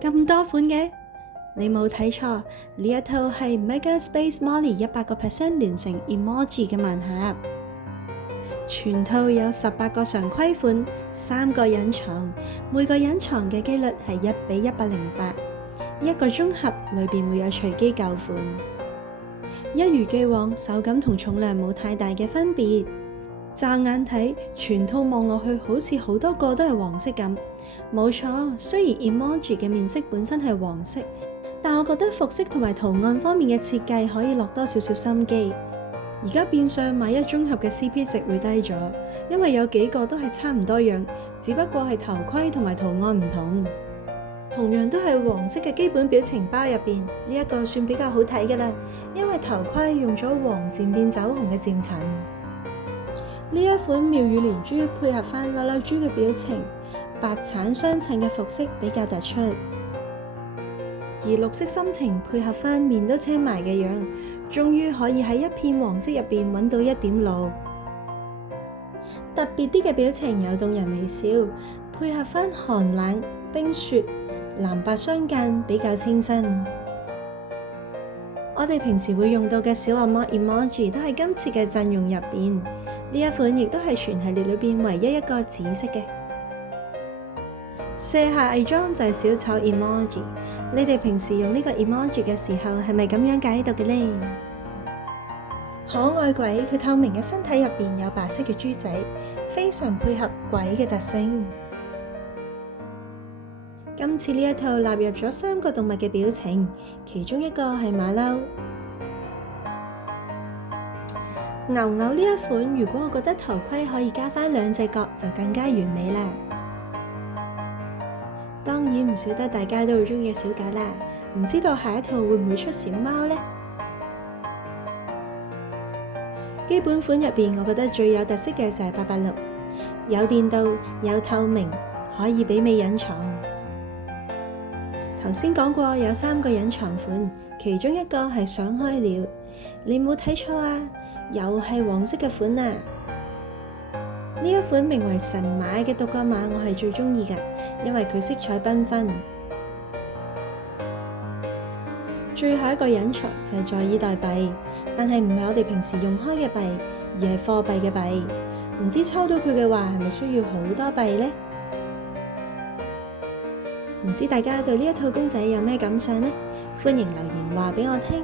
咁多款嘅？你冇睇錯，呢一套係 Mega Space Molly 100% 連成 emoji 嘅盲盒。全套有18個常規款，3個隱藏，每個隱藏嘅機率係1:108。一個綜合裏邊會有隨機舊款。一如既往，手感同重量冇太大嘅分別。乍眼睇，全套望落去好似好多個都係黃色咁。冇錯，雖然 emoji 嘅面色本身係黃色，但我覺得服飾同埋圖案方面嘅設計可以落多少少心機。而家變相買一綜合嘅 CP 值會低咗，因為有幾個都係差唔多樣，只不過係頭盔同埋圖案唔同。同樣都係黃色嘅基本表情包入邊，呢一個算比較好睇嘅啦，因為頭盔用咗黃漸變走紅嘅漸層。呢一款妙語連珠配合翻扭扭豬嘅表情，白橙相襯嘅服飾比較突出。而綠色心情配合翻面都青埋嘅樣，終於可以喺一片黃色入邊揾到一點綠。特別啲嘅表情有動人微笑，配合翻寒冷、冰雪、藍白相間，比較清新。我哋平時會用到嘅小惡魔 emoji 都係今次嘅陣容入邊，呢一款亦都係全系列裏邊唯一一個紫色嘅。卸下偽裝就係小丑 emoji， 你哋平時用呢個 emoji 嘅時候係咪咁樣解讀嘅呢？可愛鬼，佢透明嘅身體入邊有白色嘅豬仔，非常配合鬼嘅特性。今次呢一套納入咗3個動物嘅表情，其中一個係馬騮。牛牛呢一款，如果我覺得頭盔可以加翻2隻角，就更加完美啦。當然唔少得大家都會中意嘅小狗啦，唔知道下一套會唔會出小貓呢？基本款入邊，我覺得最有特色嘅就係886，有電鍍，有透明，可以媲美隱藏。頭先講過有3個隱藏款，其中一個係想開了，你冇睇錯啊，又係黃色嘅款啊！呢一款名為神馬嘅獨角馬，我係最中意㗎，因為佢色彩繽紛。最後一個隱藏就係坐以待幣，但係唔係我哋平時用開嘅幣，而係貨幣嘅幣。唔知抽到佢嘅話，係咪需要好多幣呢？唔知大家對呢一套公仔有咩感想呢？歡迎留言話俾我聽。